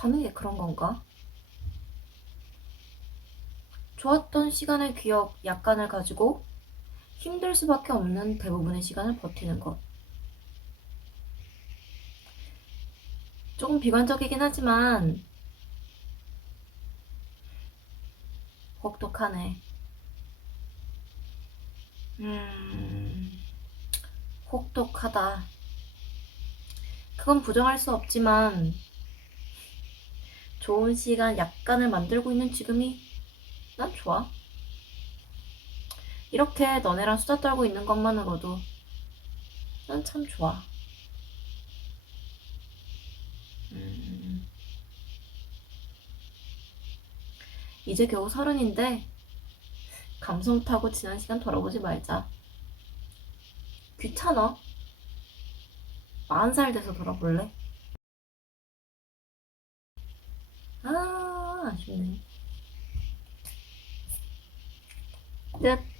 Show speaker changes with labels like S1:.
S1: 사는 게 그런 건가? 좋았던 시간의 기억 약간을 가지고 힘들 수밖에 없는 대부분의 시간을 버티는 것. 조금 비관적이긴 하지만 혹독하네. 음, 혹독하다. 그건 부정할 수 없지만 좋은 시간 약간을 만들고 있는 지금이 난 좋아. 이렇게 너네랑 수다 떨고 있는 것만으로도 난 참 좋아. 음, 이제 겨우 서른인데 감성 타고 지난 시간 돌아보지 말자. 귀찮아. 마흔 살 돼서 돌아볼래? 아, 아쉽네. 끝.